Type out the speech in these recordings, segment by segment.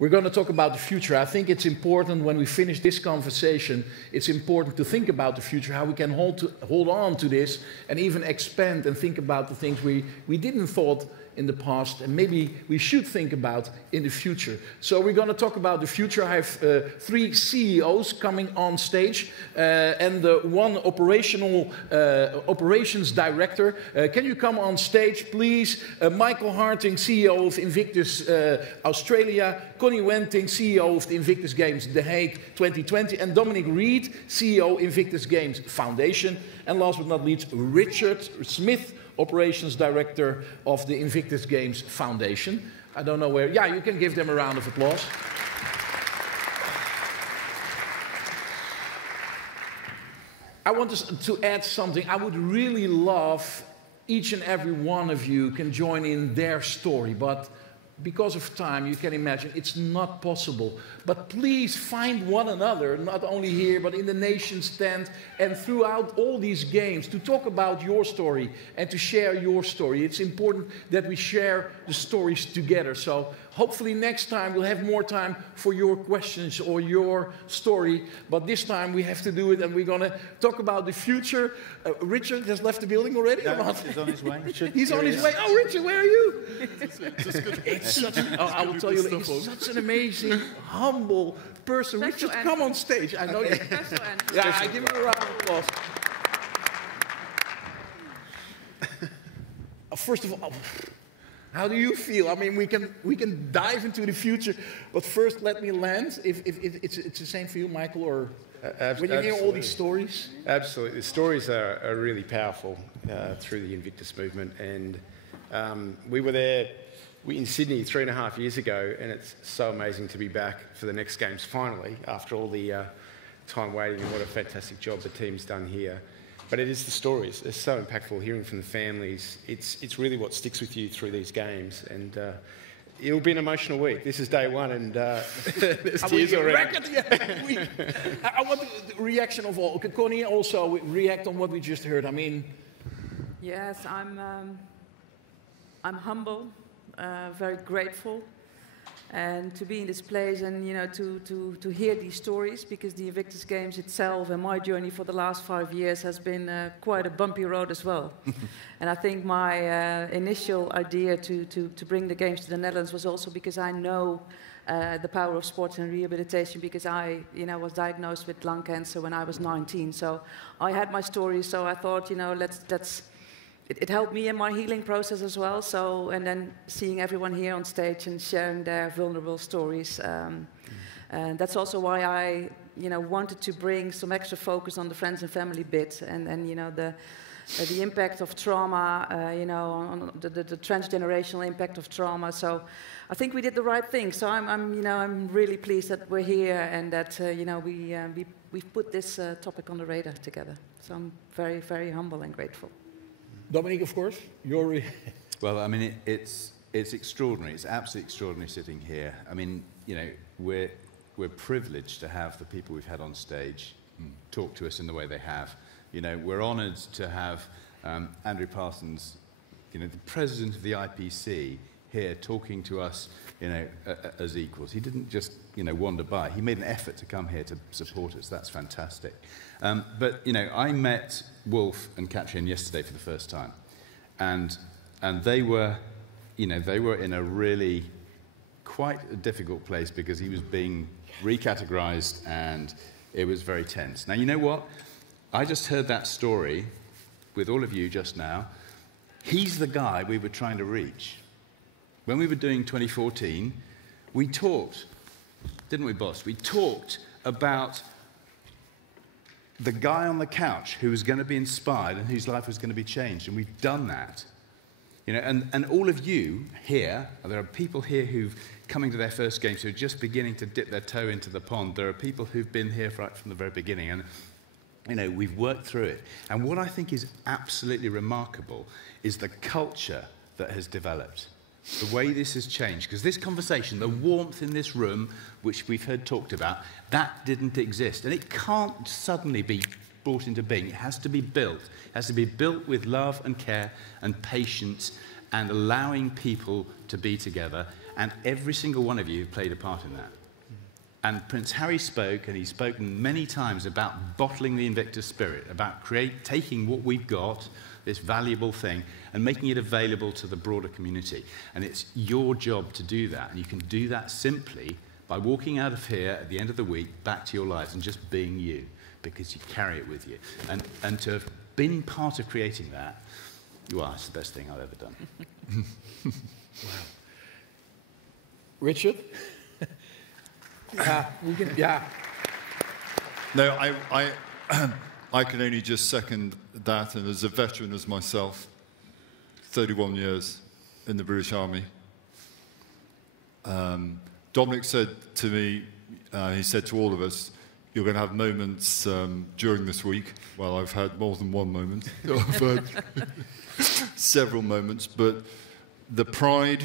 We're going to talk about the future. I think it's important when we finish this conversation, it's important to think about the future, how we can hold on to this and even expand and think about the things we didn't thought in the past and maybe we should think about in the future. So we're going to talk about the future. I have three CEOs coming on stage and one operations director. Can you come on stage, please? Michael Harting, CEO of Invictus Australia, Connie Wenting, CEO of the Invictus Games The Hague 2020, and Dominic Reed, CEO Invictus Games Foundation. And last but not least, Richard Smith, Operations Director of the Invictus Games Foundation. I don't know where. Yeah, you can give them a round of applause. I want to add something. I would really love each and every one of you can join in their story, but because of time, you can imagine it's not possible. But please find one another, not only here, but in the nation's tent and throughout all these games, to talk about your story and to share your story. It's important that we share the stories together. So hopefully next time we'll have more time for your questions or your story. But this time we have to do it, and we're going to talk about the future. Richard has left the building already? No, he's on his way. He's on his way. Oh, Richard, where are you? I will tell you, he's such an amazing, humble person. Richard, come on stage. I know you. Yeah, I give him a round of applause. First of all, how do you feel? I mean, we can dive into the future, but first let me land. If it's the same for you, Michael, or when you hear all these stories? Absolutely. The stories are really powerful through the Invictus movement, and we were there in Sydney 3.5 years ago, and it's so amazing to be back for the next games finally, after all the time waiting, and what a fantastic job the team's done here. But it is the stories. It's so impactful hearing from the families. It's really what sticks with you through these games, and it'll be an emotional week. This is day one, and there's tears already. I want the reaction of all. Can Connie also react on what we just heard? I mean, yes, I'm humble. Very grateful, and to be in this place, and to hear these stories, because the Invictus Games itself and my journey for the last 5 years has been quite a bumpy road as well. And I think my initial idea to bring the games to the Netherlands was also because I know the power of sports and rehabilitation, because I was diagnosed with lung cancer when I was 19. So I had my story. So I thought, it helped me in my healing process as well. So, and then seeing everyone here on stage and sharing their vulnerable stories, and that's also why I, wanted to bring some extra focus on the friends and family bit, and the impact of trauma, on the transgenerational impact of trauma. So, I think we did the right thing. So I'm really pleased that we're here and that we've put this topic on the radar together. So I'm very, very humble and grateful. Dominic, of course, your... Well, I mean, it's extraordinary. It's absolutely extraordinary sitting here. I mean, we're privileged to have the people we've had on stage talk to us in the way they have. We're honoured to have Andrew Parsons, the president of the IPC, here talking to us, as equals. He didn't just, wander by. He made an effort to come here to support us. That's fantastic. But, I met Wolf and Katrin yesterday for the first time, and they were, they were in a really quite a difficult place because he was being recategorized and it was very tense. Now, you know what? I just heard that story with all of you just now. He's the guy we were trying to reach. When we were doing 2014, we talked, didn't we, boss? We talked about the guy on the couch who was going to be inspired and whose life was going to be changed, and we've done that. And all of you here, there are people here who've coming to their first games who are just beginning to dip their toe into the pond. There are people who've been here right from the very beginning, and we've worked through it. And what I think is absolutely remarkable is the culture that has developed. The way this has changed, because this conversation, the warmth in this room, which we've heard talked about, that didn't exist. And it can't suddenly be brought into being. It has to be built. It has to be built with love and care and patience and allowing people to be together. And every single one of you have played a part in that. And Prince Harry spoke, and he's spoken many times about bottling the Invictus spirit, about taking what we've got, this valuable thing, and making it available to the broader community. And it's your job to do that. And you can do that simply by walking out of here at the end of the week back to your lives and just being you, because you carry it with you. And to have been part of creating that, well, it's the best thing I've ever done. Wow. Richard? Yeah. No, I can only just second that, and as a veteran as myself, 31 years in the British Army. Dominic said to me, he said to all of us, you're going to have moments during this week. Well, I've had more than one moment. I've had several moments, but the pride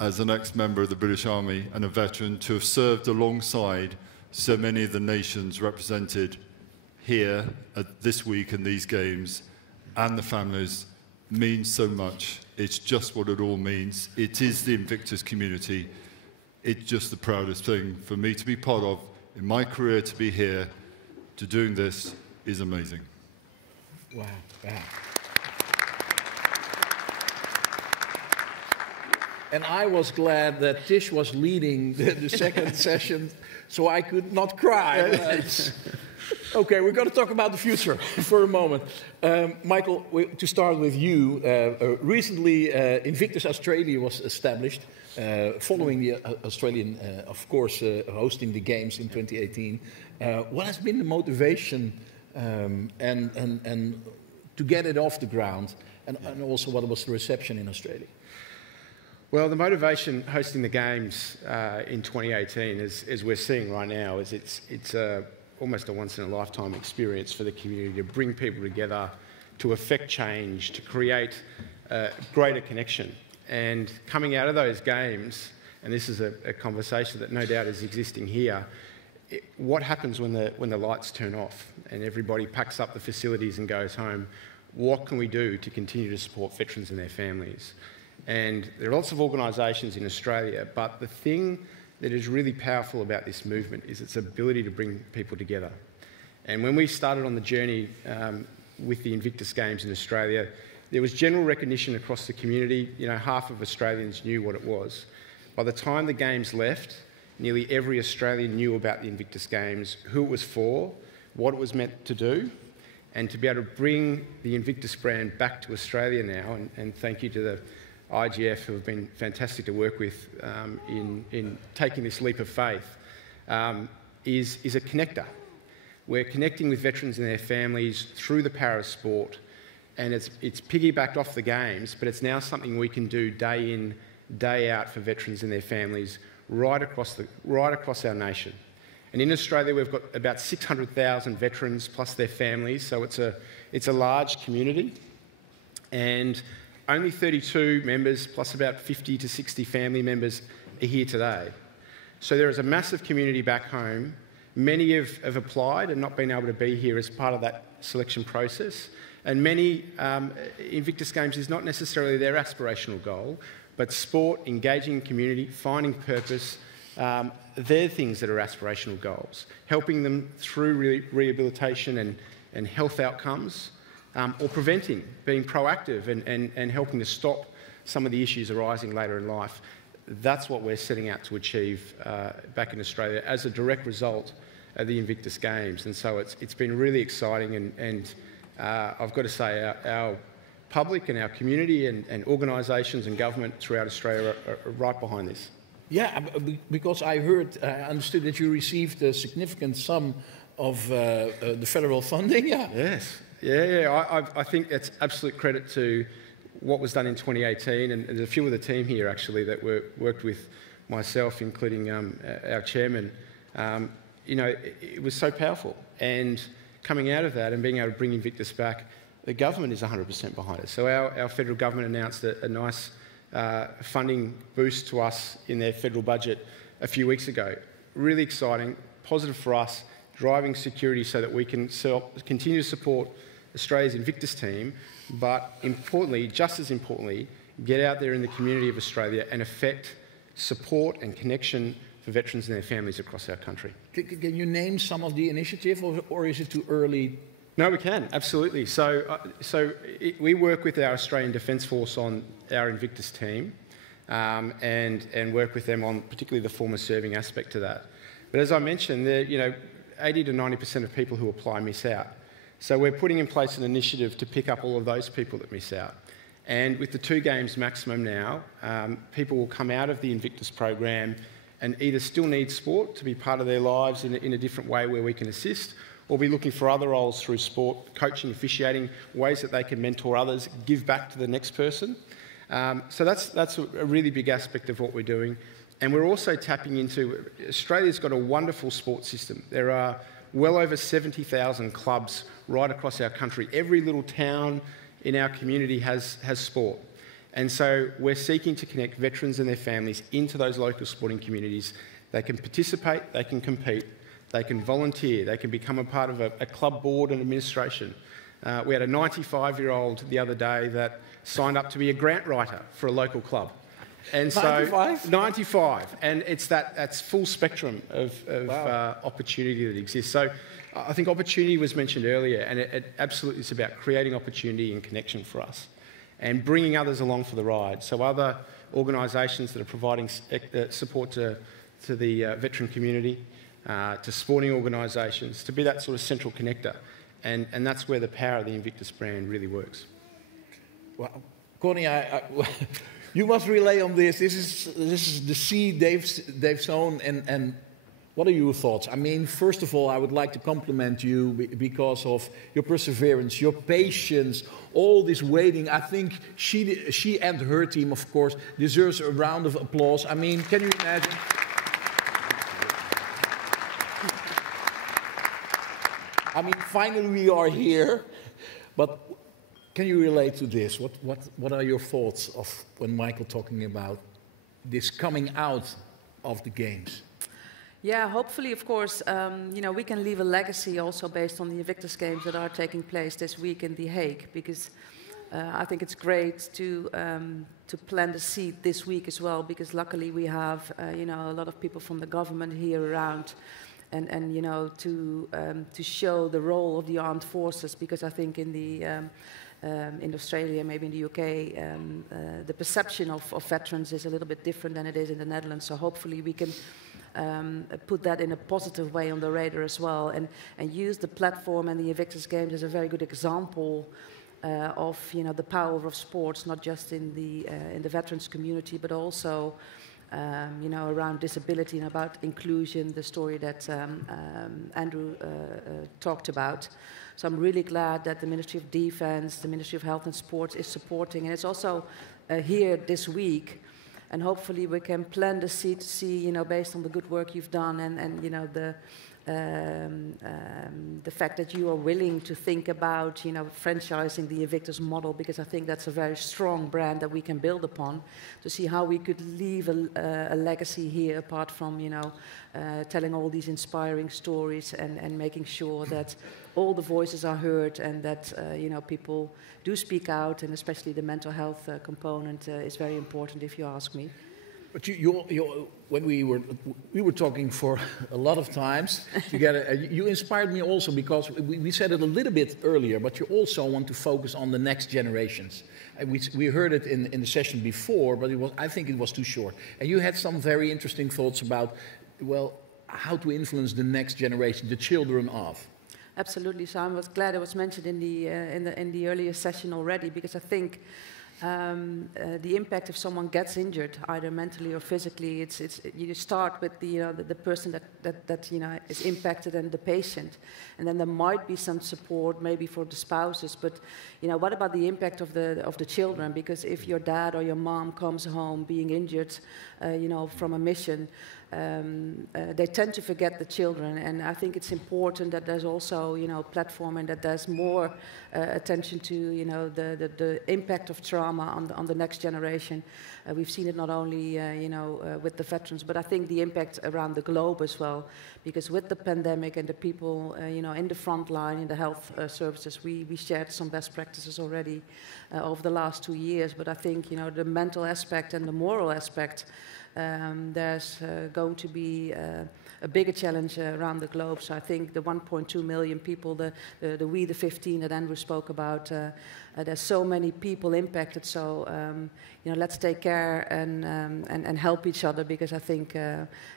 as an ex-member of the British Army and a veteran to have served alongside so many of the nations represented here this week in these games, and the families, means so much. It's just what it all means. It is the Invictus community. It's just the proudest thing for me to be part of. In my career, to be here, to doing this, is amazing. Wow. Wow. And I was glad that Tish was leading the second session, so I could not cry. Okay, we're going to talk about the future for a moment. Michael, to start with you, recently Invictus Australia was established, following the Australian, of course, hosting the Games in 2018. What has been the motivation and to get it off the ground, and also what was the reception in Australia? Well, the motivation hosting the Games in 2018, as we're seeing right now, is it's almost a once-in-a-lifetime experience for the community to bring people together, to affect change, to create greater connection. And coming out of those Games, and this is a conversation that no doubt is existing here, what happens when the lights turn off and everybody packs up the facilities and goes home? What can we do to continue to support veterans and their families? And there are lots of organisations in Australia, but the thing that is really powerful about this movement is its ability to bring people together. And when we started on the journey with the Invictus Games in Australia, there was general recognition across the community. You know, half of Australians knew what it was. By the time the Games left, nearly every Australian knew about the Invictus Games, who it was for, what it was meant to do, and to be able to bring the Invictus brand back to Australia now, and thank you to the IGF, who have been fantastic to work with in taking this leap of faith, is a connector. We're connecting with veterans and their families through the power of sport, and it's piggybacked off the Games, but it's now something we can do day in, day out for veterans and their families right across our nation. And in Australia, we've got about 600,000 veterans plus their families, so it's a large community, and only 32 members, plus about 50 to 60 family members, are here today. So there is a massive community back home. Many have applied and not been able to be here as part of that selection process. And many, Invictus Games is not necessarily their aspirational goal, but sport, engaging in community, finding purpose, they're things that are aspirational goals. Helping them through rehabilitation and health outcomes, or preventing, being proactive and helping to stop some of the issues arising later in life. That's what we're setting out to achieve back in Australia as a direct result of the Invictus Games. And so it's been really exciting, and I've got to say our public and our community and organisations and government throughout Australia are right behind this. Yeah, because I understood that you received a significant sum of the federal funding. Yeah. Yes. Yeah. I think that's absolute credit to what was done in 2018, and there's a few of the team here actually that worked with myself, including our chairman. You know, it was so powerful, and coming out of that and being able to bring Invictus back, the government is 100% behind it. So our federal government announced a nice funding boost to us in their federal budget a few weeks ago. Really exciting, positive for us, driving security so that we can continue to support Australia's Invictus team, but importantly, just as importantly, get out there in the community of Australia and affect support and connection for veterans and their families across our country. Can you name some of the initiatives, or is it too early? No, we can, absolutely. We work with our Australian Defence Force on our Invictus team and work with them on particularly the former serving aspect to that. But as I mentioned, 80 to 90% of people who apply miss out. So we're putting in place an initiative to pick up all of those people that miss out. And with the 2 games maximum now, people will come out of the Invictus program and either still need sport to be part of their lives in a different way where we can assist, or be looking for other roles through sport, coaching, officiating, ways that they can mentor others, give back to the next person. So that's a really big aspect of what we're doing. And we're also tapping into, Australia's got a wonderful sports system. There are well over 70,000 clubs right across our country. Every little town in our community has sport. And so we're seeking to connect veterans and their families into those local sporting communities. They can participate, they can compete, they can volunteer, they can become a part of a club board and administration. We had a 95-year-old the other day that signed up to be a grant writer for a local club. And so 95? 95, and it's that's full spectrum of Wow. opportunity that exists. So I think opportunity was mentioned earlier, and it absolutely is about creating opportunity and connection for us and bringing others along for the ride. So other organisations that are providing support to the veteran community, to sporting organisations, to be that sort of central connector. And that's where the power of the Invictus brand really works. Well, Connie, you must relay on this. This is the seed they've sown, and what are your thoughts? I mean, first of all, I would like to compliment you because of your perseverance, your patience, all this waiting. I think she and her team, of course, deserves a round of applause. I mean, can you imagine? I mean, finally we are here, but can you relate to this? What are your thoughts of when Michael talking about this coming out of the games? Yeah, hopefully, of course, we can leave a legacy also based on the Invictus Games that are taking place this week in The Hague, because I think it's great to plant the seed this week as well, because luckily we have, a lot of people from the government here around, and to show the role of the armed forces, because I think in Australia, maybe in the UK, the perception of veterans is a little bit different than it is in the Netherlands. So hopefully we can put that in a positive way on the radar as well, and use the platform and the Invictus Games as a very good example of the power of sports, not just in the veterans community, but also around disability and about inclusion, the story that Andrew talked about. So I'm really glad that the Ministry of Defence, the Ministry of Health and Sports is supporting, and it's also here this week. And hopefully we can plant the seed to see, based on the good work you've done and the fact that you are willing to think about, franchising the Invictus model, because I think that's a very strong brand that we can build upon, to see how we could leave a legacy here, apart from, telling all these inspiring stories and making sure that all the voices are heard and that, people do speak out, and especially the mental health component is very important, if you ask me. But when we were talking for a lot of times together, you inspired me also, because we said it a little bit earlier, but you also want to focus on the next generations. And we heard it in the session before, but I think it was too short. And you had some very interesting thoughts about, how to influence the next generation, the children of. Absolutely. So I was glad it was mentioned in the earlier session already, because I think the impact if someone gets injured, either mentally or physically, you start with the person that is impacted and the patient, and then there might be some support maybe for the spouses. But what about the impact of the children? Because if your dad or your mom comes home being injured, from a mission, they tend to forget the children, and I think it's important that there's also platform, and that there's more attention to the impact of trauma on the next generation. We've seen it not only with the veterans, but I think the impact around the globe as well, because with the pandemic and the people in the front line in the health services, we shared some best practices already over the last 2 years. But I think the mental aspect and the moral aspect There's going to be a bigger challenge around the globe. So I think the 1.2 million people, the We the 15 that Andrew spoke about, there's so many people impacted. So let's take care and help each other, because I think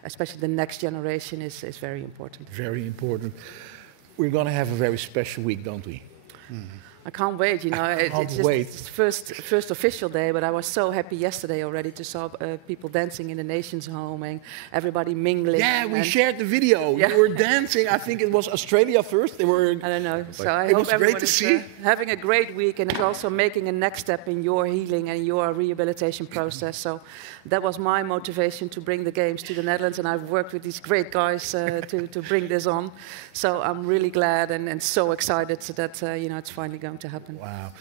especially the next generation is very important. Very important. We're going to have a very special week, don't we? Mm-hmm. I can't wait, it's the first official day, but I was so happy yesterday already to saw people dancing in the Nations Home and everybody mingling. Yeah, we shared the video. Yeah. You were dancing. I think it was Australia first. They were. I don't know. So I hope everyone is having a great week, and it's also making a next step in your healing and your rehabilitation process. So that was my motivation to bring the games to the Netherlands, and I've worked with these great guys to bring this on. So I'm really glad and so excited that it's finally going to happen. Wow.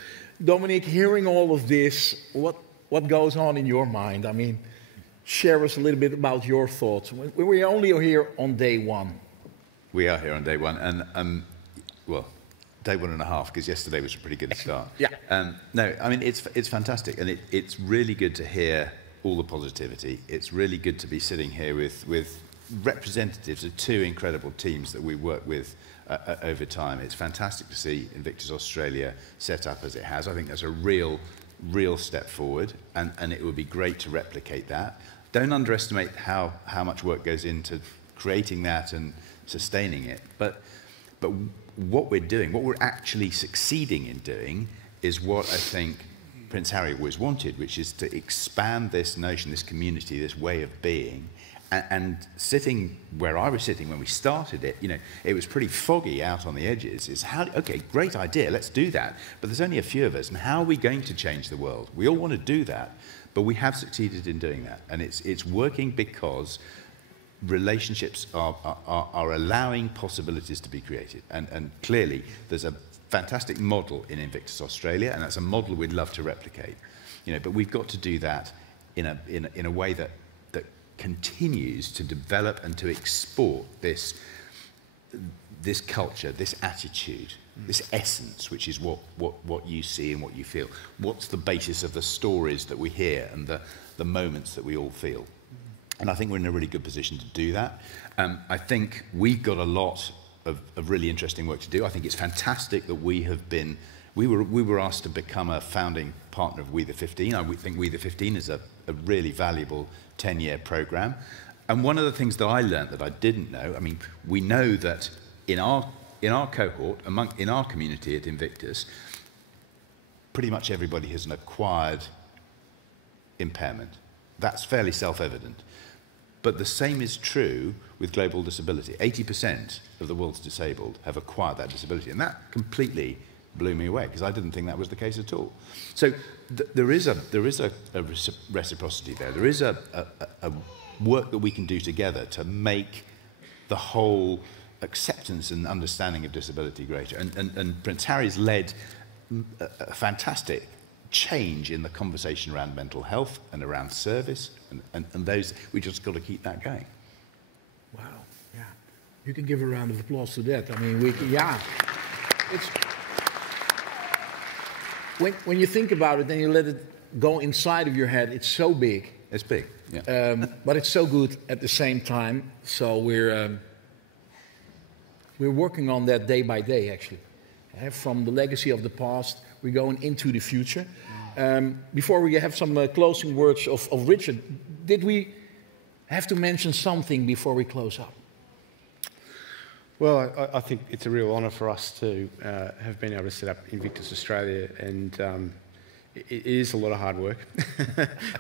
Dominic, hearing all of this, what goes on in your mind? I mean, share us a little bit about your thoughts. We're only here on day one. We are here on day one, and day 1.5, because yesterday was a pretty good start. Yeah. No, I mean, it's fantastic, and it's really good to hear all the positivity. It's really good to be sitting here with representatives of two incredible teams that we work with over time. It's fantastic to see Invictus Australia set up as it has. I think that's a real step forward, and it would be great to replicate that. Don't underestimate how much work goes into creating that and sustaining it. But what we're doing, what we're actually succeeding in doing, is what I think Prince Harry always wanted, which is to expand this notion, this community, this way of being. And sitting where I was sitting when we started it, it was pretty foggy out on the edges. Okay, great idea, let's do that. But there's only a few of us, and how are we going to change the world? We all want to do that, but we have succeeded in doing that. And it's working because relationships are allowing possibilities to be created. And clearly, there's a fantastic model in Invictus Australia, and that's a model we'd love to replicate. But we've got to do that in a way that continues to develop and to export this culture, this attitude, this essence, which is what you see and what you feel. What's the basis of the stories that we hear and the moments that we all feel? And I think we're in a really good position to do that. I think we've got a lot of really interesting work to do. I think it's fantastic that we were asked to become a founding partner of We the 15. I think We the 15 is a really valuable 10-year program. And one of the things that I learned that I didn't know, I mean, we know that in our cohort, in our community at Invictus, pretty much everybody has an acquired impairment. That's fairly self-evident. But the same is true with global disability. 80% of the world's disabled have acquired that disability. And that completely blew me away, because I didn't think that was the case at all. So there is a reciprocity there. There is a work that we can do together to make the whole acceptance and understanding of disability greater. And Prince Harry's led a fantastic change in the conversation around mental health and around service, and those, we just got to keep that going. Wow, yeah. You can give a round of applause to that. I mean, it's... When you think about it, then you let it go inside of your head, it's so big. It's big, yeah. But it's so good at the same time. So we're working on that day by day, actually. From the legacy of the past, we're going into the future. Before we have some closing words of Richard, did we have to mention something before we close up? Well, I think it's a real honour for us to have been able to set up Invictus Australia, and it is a lot of hard work.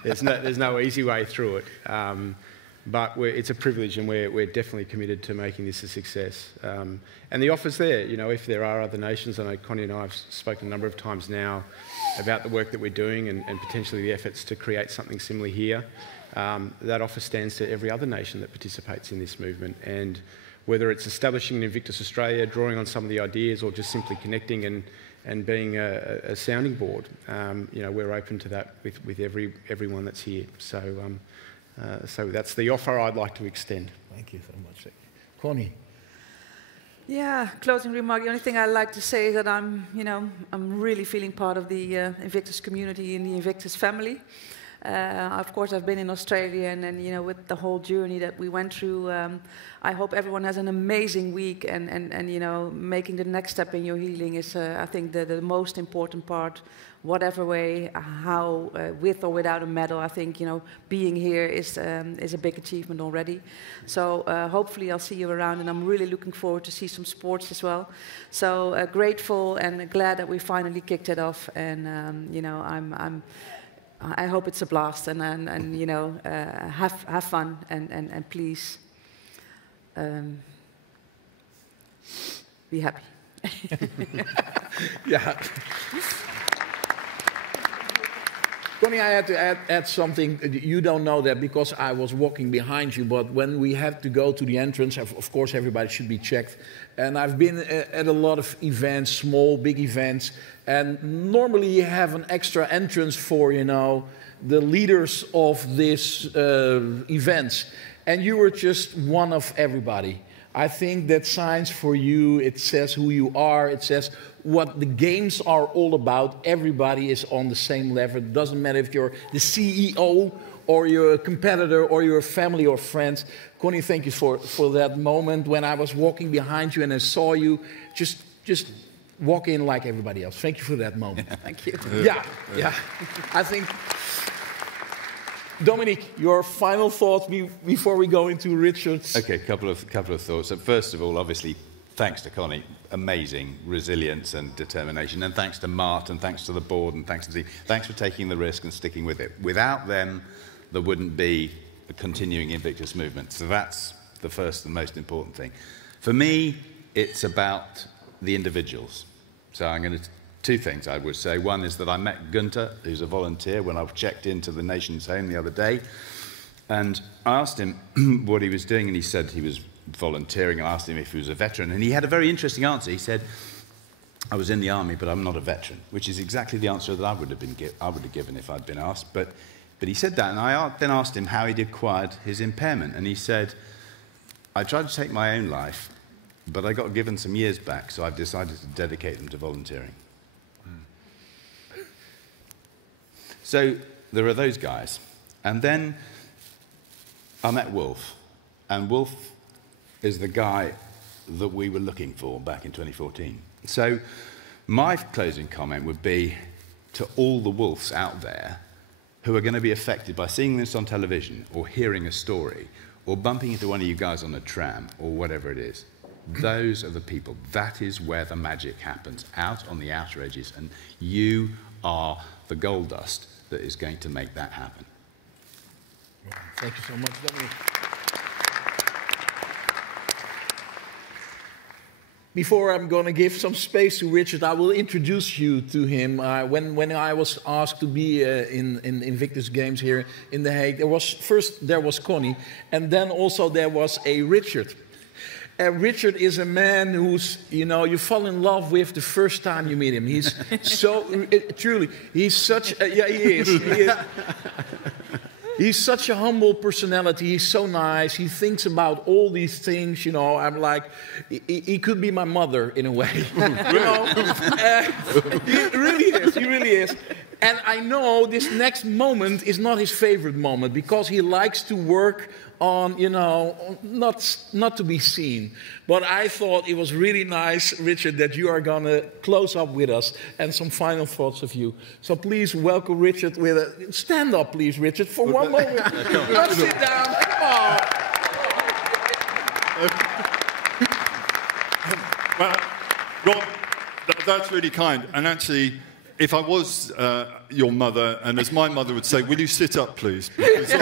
There's no easy way through it, but it's a privilege, and we're definitely committed to making this a success. And the offer's there. If there are other nations, I know Connie and I have spoken a number of times now about the work that we're doing and potentially the efforts to create something similar here. That offer stands to every other nation that participates in this movement, and whether it's establishing an Invictus Australia, drawing on some of the ideas, or just simply connecting and being a sounding board, we're open to that with everyone that's here. So that's the offer I'd like to extend. Thank you so much. Connie. Yeah, closing remark. The only thing I'd like to say is that I'm really feeling part of the Invictus community and the Invictus family. Of course, I've been in Australia, and you know, with the whole journey that we went through, I hope everyone has an amazing week. And you know, making the next step in your healing is, I think, the most important part. Whatever way, how, with or without a medal, I think, you know, being here is a big achievement already. So hopefully I'll see you around, and I'm really looking forward to see some sports as well. So grateful and glad that we finally kicked it off, and you know, I hope it's a blast, and you know, have fun, and please be happy. Yeah. Connie, I had to add something. You don't know that because I was walking behind you, but when we had to go to the entrance, of course everybody should be checked. And I've been at a lot of events, small, big events, and normally you have an extra entrance for, you know, the leaders of these events. And you were just one of everybody. I think that signs for you, it says who you are, it says what the games are all about. Everybody is on the same level. It doesn't matter if you're the CEO or you're a competitor or you're family or friends. Connie, thank you for that moment when I was walking behind you and I saw you just walk in like everybody else. Thank you for that moment. Thank you. Yeah. I think, Dominique, your final thoughts before we go into Richard's. Okay, couple of thoughts. So first of all, obviously, thanks to Connie, amazing resilience and determination, and thanks to Mart, and thanks to the board, and thanks to the team. Thanks for taking the risk and sticking with it. Without them, there wouldn't be a continuing Invictus movement. So that's the first and most important thing. For me, it's about the individuals. So I'm going to two things I would say. One is that I met Gunter, who's a volunteer, when I checked into the Nations Home the other day, and I asked him what he was doing, and he said he was volunteering. I asked him if he was a veteran, and he had a very interesting answer. He said, I was in the army, but I'm not a veteran, which is exactly the answer that I would have given if I'd been asked. But he said that, and I then asked him how he'd acquired his impairment, and he said, I tried to take my own life, but I got given some years back, so I've decided to dedicate them to volunteering. So there are those guys. And then I met Wolf. And Wolf is the guy that we were looking for back in 2014. So my closing comment would be to all the Wolves out there who are going to be affected by seeing this on television or hearing a story or bumping into one of you guys on a tram or whatever it is. Those are the people. That is where the magic happens, out on the outer edges. And you are the gold dust that is going to make that happen. Thank you so much, Dominique. Before I'm going to give some space to Richard, I will introduce you to him. When I was asked to be in Invictus Games here in The Hague, there was Connie, and then also there was a Richard. Richard is a man who's, you know, you fall in love with the first time you meet him. He's so, truly, he's such, yeah, he is. He's such a humble personality. He's so nice. He thinks about all these things, you know. I'm like, he could be my mother in a way. You know? He really is. He really is. And I know this next moment is not his favorite moment because he likes to work on, you know, not to be seen. But I thought it was really nice, Richard, that you are going to close up with us and some final thoughts of you. So please welcome Richard with a... Stand up, please, Richard, for one moment. Don't sit down. Oh. Well, Rob, that's really kind. And actually, if I was your mother, and as my mother would say, will you sit up, please? Because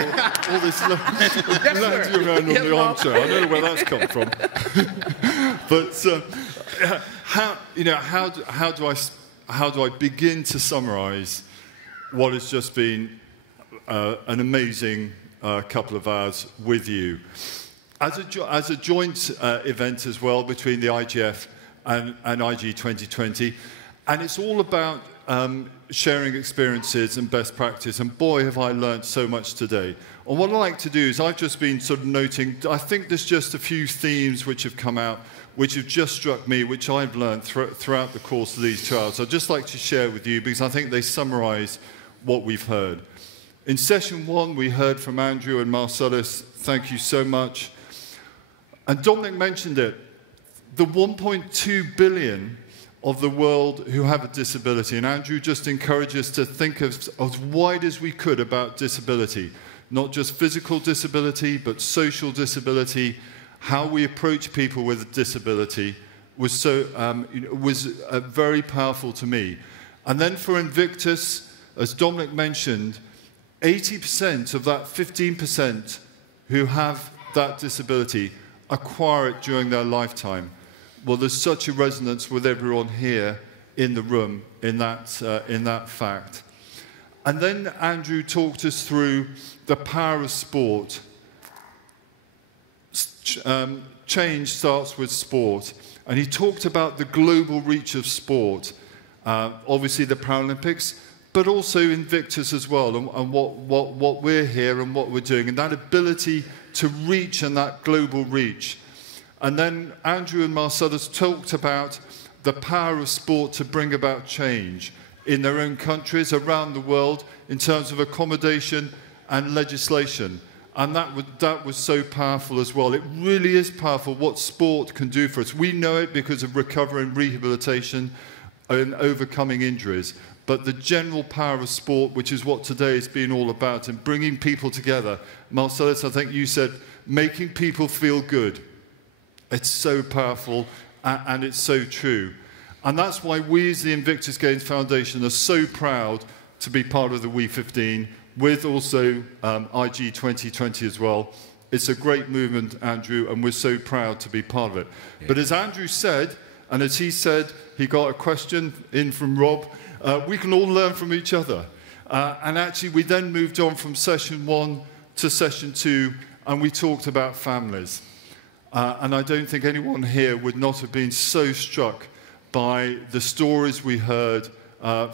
all this lounging around on the armchair, I don't know where that's come from. But how do I begin to summarise what has just been an amazing couple of hours with you? As a joint event as well between the IGF and IG 2020, and it's all about sharing experiences and best practice, and boy, have I learned so much today. And what I like to do is I've just been sort of noting, I think there's just a few themes which have come out, which have just struck me, which I've learned throughout the course of these 2 hours. I'd just like to share with you, because I think they summarise what we've heard. In session 1, we heard from Andrew and Marcellus. Thank you so much. And Dominic mentioned it, the 1.2 billion of the world who have a disability. And Andrew just encouraged us to think of as wide as we could about disability, not just physical disability, but social disability. How we approach people with a disability was very powerful to me. And then for Invictus, as Dominic mentioned, 80% of that 15% who have that disability acquire it during their lifetime. Well, there's such a resonance with everyone here in the room in that fact. And then Andrew talked us through the power of sport. Change starts with sport. And he talked about the global reach of sport. Obviously the Paralympics, but also Invictus as well, and what we're here and what we're doing, and that ability to reach and that global reach. And then Andrew and Marcellus talked about the power of sport to bring about change in their own countries, around the world, in terms of accommodation and legislation. And that was so powerful as well. It really is powerful what sport can do for us. We know it because of recovery and rehabilitation and overcoming injuries. But the general power of sport, which is what today has been all about, and bringing people together. Marcellus, I think you said, making people feel good. It's so powerful, and it's so true. And that's why we as the Invictus Games Foundation are so proud to be part of the We15, with also IG 2020 as well. It's a great movement, Andrew, and we're so proud to be part of it. Yeah. But as Andrew said, and as he said, he got a question in from Rob, we can all learn from each other. And actually, we then moved on from session 1 to session 2, and we talked about families. And I don't think anyone here would not have been so struck by the stories we heard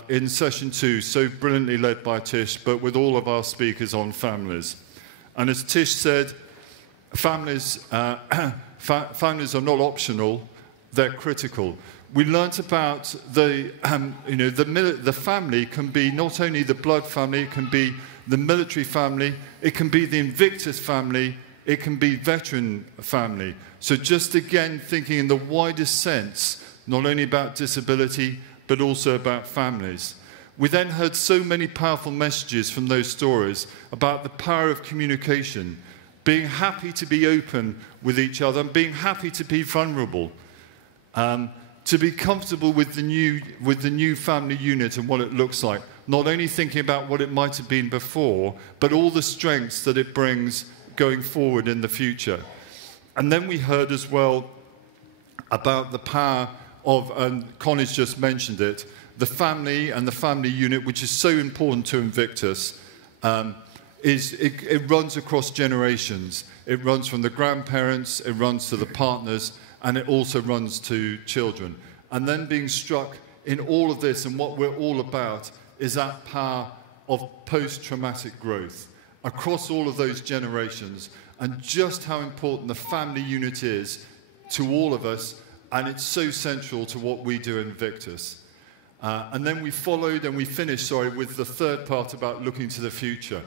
in session 2, so brilliantly led by Tish, but with all of our speakers on families. And as Tish said, families are not optional, they're critical. We learnt about the family can be not only the blood family, it can be the military family, it can be the Invictus family, it can be veteran family. So just again, thinking in the widest sense, not only about disability, but also about families. We then heard so many powerful messages from those stories about the power of communication, being happy to be open with each other, and being happy to be vulnerable. To be comfortable with the new family unit and what it looks like, not only thinking about what it might have been before, but all the strengths that it brings going forward in the future. And then we heard as well about the power of, and Connie's just mentioned it, the family and the family unit, which is so important to Invictus. It runs across generations. It runs from the grandparents, it runs to the partners, and it also runs to children. And then being struck in all of this, and what we're all about, is that power of post-traumatic growth across all of those generations, and just how important the family unit is to all of us, and it's so central to what we do in Invictus. And then we followed and we finished, with the third part about looking to the future.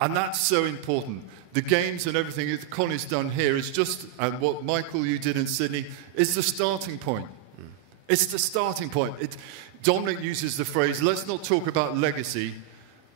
And that's so important. The games and everything that Connie's done here is just, and what Michael, you did in Sydney, is the starting point. It's the starting point. Dominic uses the phrase, let's not talk about legacy,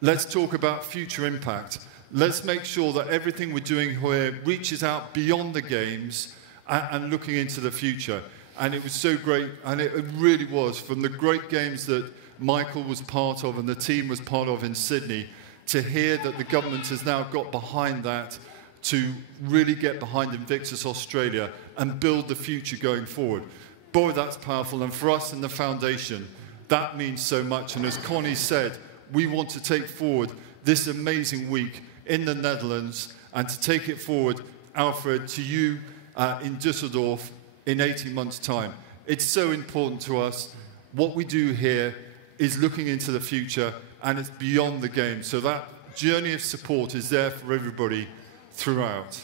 let's talk about future impact. Let's make sure that everything we're doing here reaches out beyond the games and looking into the future. And it was so great, and it really was, from the great games that Michael was part of and the team was part of in Sydney, to hear that the government has now got behind that to really get behind Invictus Australia and build the future going forward. Boy, that's powerful. And for us in the foundation, that means so much. And as Connie said, we want to take forward this amazing week in the Netherlands and to take it forward, Alfred, to you in Düsseldorf in 18 months' time. It's so important to us. What we do here is looking into the future, and it's beyond the game. So that journey of support is there for everybody throughout.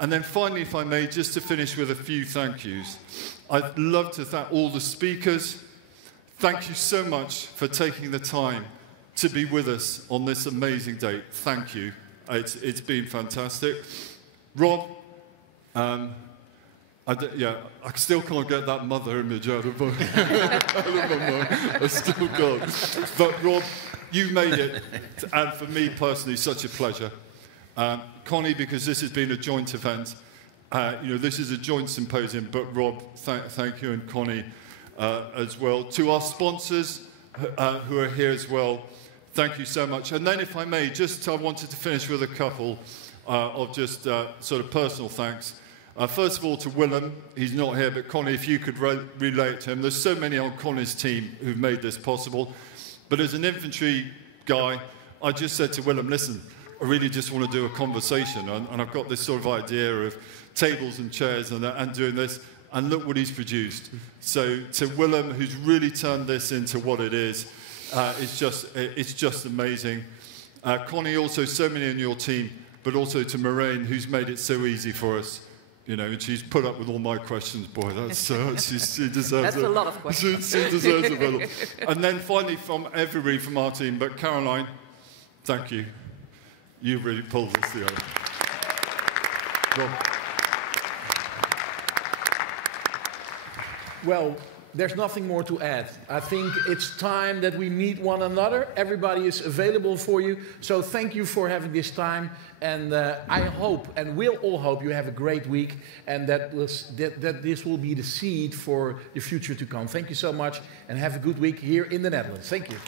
And then finally, if I may, just to finish with a few thank yous. I'd love to thank all the speakers. Thank you so much for taking the time to be with us on this amazing day. Thank you. It's been fantastic. Rob, I still can't get that mother image out of my mind. I still can't. But Rob, you made it, and for me personally, such a pleasure. Connie, because this has been a joint event. This is a joint symposium, but Rob, thank you, and Connie as well. To our sponsors who are here as well, thank you so much. And then, if I may, I wanted to finish with a couple of just sort of personal thanks. First of all, to Willem. He's not here, but Connie, if you could relate to him. There's so many on Connie's team who've made this possible. But as an infantry guy, I just said to Willem, listen, I really just want to do a conversation. And I've got this sort of idea of tables and chairs and doing this. And look what he's produced. So to Willem, who's really turned this into what it is, it's just amazing. Connie, also so many on your team, but also to Moraine, who's made it so easy for us. And she's put up with all my questions. Boy, she deserves that's it. a lot of questions. She deserves a medal. And then finally, from everybody from our team, but Caroline, thank you. You really pulled this together. Rob. Well, there's nothing more to add. I think it's time that we meet one another. Everybody is available for you. So thank you for having this time. And I hope, and we'll all hope, you have a great week. And that this will be the seed for the future to come. Thank you so much. And have a good week here in the Netherlands. Thank you.